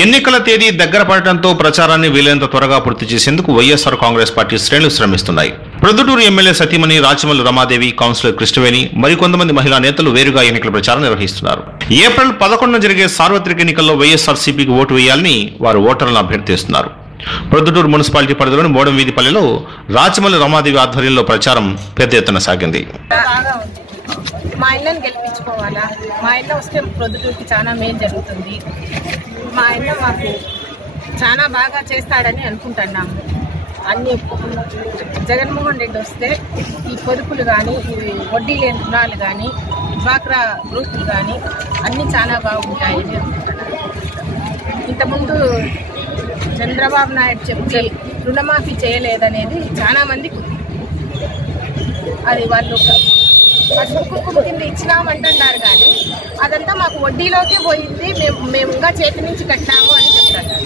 ఎన్నికల తేదీ దగ్గర పడటంతో ప్రచారాన్ని వీలైనంత త్వరగా పూర్తి చేసేందుకు వైఎస్ఆర్ కాంగ్రెస్ పార్టీ శ్రేణులు శ్రమిస్తున్నాయి. ప్రొద్దుటూరు ఎమ్మెల్యే సతీమణి రాచమల్లి రమాదేవి కౌన్సిలర్ కృష్ణవేణి మరికొంతమంది మహిళా నేతలు వేరుగా ఎన్నికల ప్రచారం నిర్వహిస్తున్నారు. ఏప్రిల్ పదకొండున జరిగే సార్వత్రిక ఎన్నికల్లో వైఎస్ఆర్సీపీకి ఓటు వేయాలని వారు ఓటర్లను అభ్యర్థిస్తున్నారు ప్రొద్దుటూరు మున్సిపాలిటీ పరిధిలోని మోడం వీధిపల్లెలో రాచమల్లి రమాదేవి ఆధ్వర్యంలో ప్రచారం పెద్ద ఎత్తున సాగింది. మా ఇళ్ళని గెలిపించుకోవాలా? మా ఇళ్ళ వస్తే ప్రొద్దుటూరుకి చాలా మేలు జరుగుతుంది. మా ఆయన మాకు చాలా బాగా చేస్తాడని అనుకుంటున్నాము అన్ని జగన్మోహన్ రెడ్డి వస్తే ఈ పొదుపులు కానీ ఇవి వడ్డీ లేని రుణాలు కానీ డ్వాక్రా గ్రూపులు కానీ అన్నీ చాలా బాగుంటాయని అనుకుంటున్నాను ఇంతకుముందు చంద్రబాబు నాయుడు చెప్పి రుణమాఫీ చేయలేదనేది చాలా మందికి అది వాళ్ళు ఒక పసుపు కింద ఇచ్చినామంటున్నారు కానీ వడ్డీలోకి పోయింది. మేము మేము ఇంకా చేతి నుంచి కట్టాము అని చెప్తాను